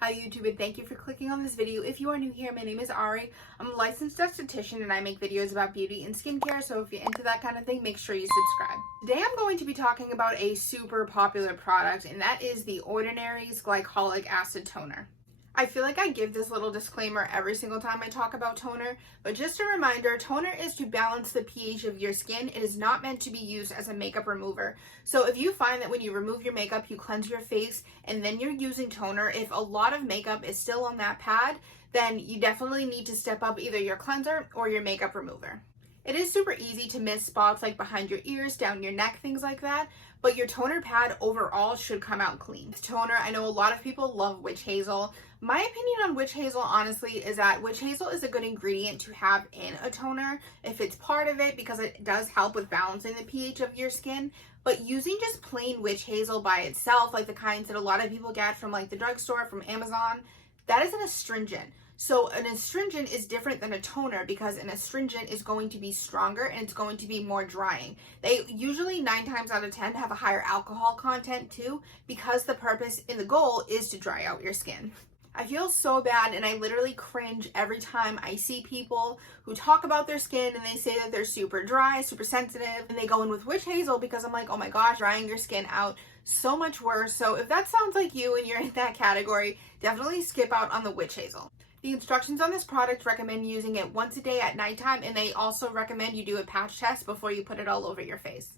Hi YouTube, and thank you for clicking on this video. If you are new here, my name is Ari. I'm a licensed esthetician and I make videos about beauty and skincare, so if you're into that kind of thing, make sure you subscribe. Today I'm going to be talking about a super popular product, and that is the Ordinary's Glycolic Acid Toner. I feel like I give this little disclaimer every single time I talk about toner, but just a reminder, toner is to balance the pH of your skin. It is not meant to be used as a makeup remover. So if you find that when you remove your makeup, you cleanse your face and then you're using toner, if a lot of makeup is still on that pad, then you definitely need to step up either your cleanser or your makeup remover. It is super easy to miss spots like behind your ears, down your neck, things like that, but your toner pad overall should come out clean. Toner, I know a lot of people love witch hazel. My opinion on witch hazel, honestly, is that witch hazel is a good ingredient to have in a toner if it's part of it, because it does help with balancing the pH of your skin. But using just plain witch hazel by itself, like the kinds that a lot of people get from like the drugstore, from Amazon, that is an astringent. So an astringent is different than a toner because an astringent is going to be stronger and it's going to be more drying. They usually 9 times out of 10 have a higher alcohol content too, because the purpose and the goal is to dry out your skin. I feel so bad and I literally cringe every time I see people who talk about their skin and they say that they're super dry, super sensitive, and they go in with witch hazel because I'm like, oh my gosh, drying your skin out so much worse. So if that sounds like you and you're in that category, definitely skip out on the witch hazel. The instructions on this product recommend using it once a day at nighttime, and they also recommend you do a patch test before you put it all over your face.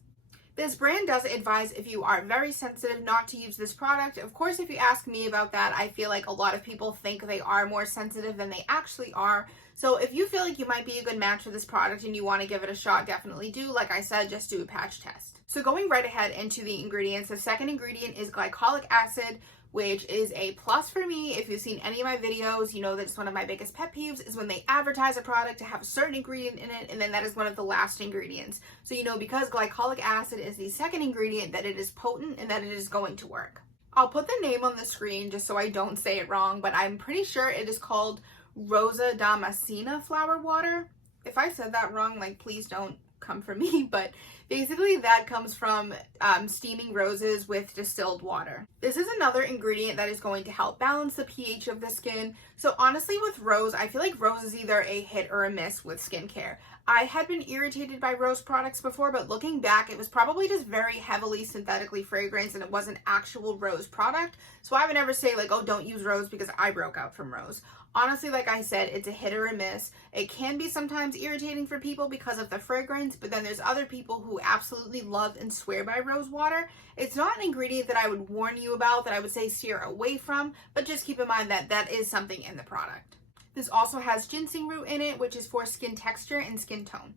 This brand does advise if you are very sensitive not to use this product. Of course, if you ask me about that, I feel like a lot of people think they are more sensitive than they actually are. So if you feel like you might be a good match for this product and you want to give it a shot, definitely do. Like I said, just do a patch test. So going right ahead into the ingredients, the second ingredient is glycolic acid, which is a plus for me. If you've seen any of my videos, you know that it's one of my biggest pet peeves is when they advertise a product to have a certain ingredient in it, and then that is one of the last ingredients. So you know, because glycolic acid is the second ingredient, that it is potent and that it is going to work. I'll put the name on the screen just so I don't say it wrong, but I'm pretty sure it is called Rosa Damascena flower water. If I said that wrong, like, please don't come for me, but basically that comes from steaming roses with distilled water. This is another ingredient that is going to help balance the pH of the skin. So honestly, with rose, I feel like rose is either a hit or a miss with skincare. I had been irritated by rose products before, but looking back, it was probably just very heavily synthetically fragranced and it wasn't actual rose product. So I would never say like, oh, don't use rose, because I broke out from rose. Honestly, like I said, it's a hit or a miss. It can be sometimes irritating for people because of the fragrance, but then there's other people who absolutely love and swear by rose water. It's not an ingredient that I would warn you about, that I would say steer away from, but just keep in mind that that is something in the product. This also has ginseng root in it, which is for skin texture and skin tone.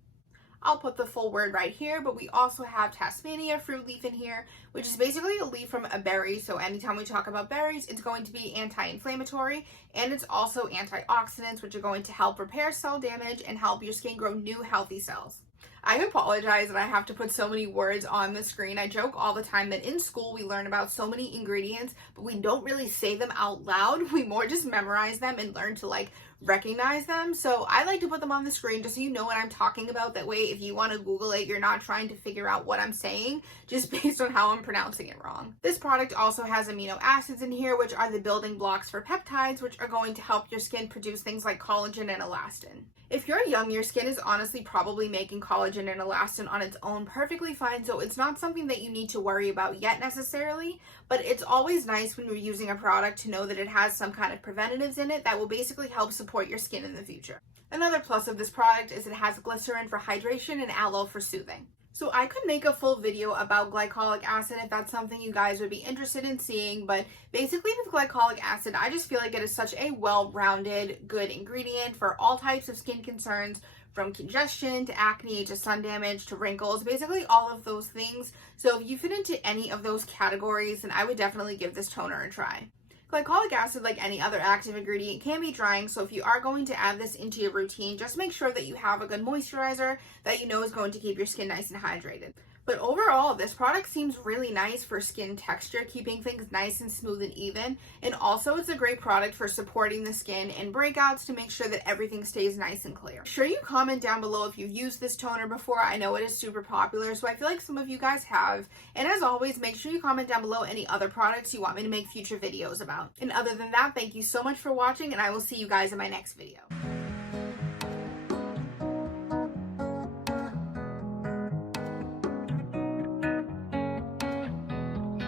I'll put the full word right here, but we also have Tasmania fruit leaf in here, which is basically a leaf from a berry. So anytime we talk about berries, it's going to be anti-inflammatory, and it's also antioxidants, which are going to help repair cell damage and help your skin grow new healthy cells. I apologize that I have to put so many words on the screen. I joke all the time that in school we learn about so many ingredients, but we don't really say them out loud. We more just memorize them and learn to like recognize them. So I like to put them on the screen just so you know what I'm talking about. That way, if you want to Google it, you're not trying to figure out what I'm saying just based on how I'm pronouncing it wrong. This product also has amino acids in here, which are the building blocks for peptides, which are going to help your skin produce things like collagen and elastin. If you're young, your skin is honestly probably making collagen and elastin on its own perfectly fine, so it's not something that you need to worry about yet necessarily, but it's always nice when you're using a product to know that it has some kind of preventatives in it that will basically help support your skin in the future. Another plus of this product is it has glycerin for hydration and aloe for soothing. So I could make a full video about glycolic acid if that's something you guys would be interested in seeing, but basically with glycolic acid, I just feel like it is such a well-rounded, good ingredient for all types of skin concerns, from congestion to acne to sun damage to wrinkles, basically all of those things. So if you fit into any of those categories, then I would definitely give this toner a try. Glycolic acid, like any other active ingredient, can be drying, so if you are going to add this into your routine, just make sure that you have a good moisturizer that you know is going to keep your skin nice and hydrated. But overall, this product seems really nice for skin texture, keeping things nice and smooth and even. And also, it's a great product for supporting the skin and breakouts to make sure that everything stays nice and clear. Make sure you comment down below if you've used this toner before. I know it is super popular, so I feel like some of you guys have. And as always, make sure you comment down below any other products you want me to make future videos about. And other than that, thank you so much for watching, and I will see you guys in my next video.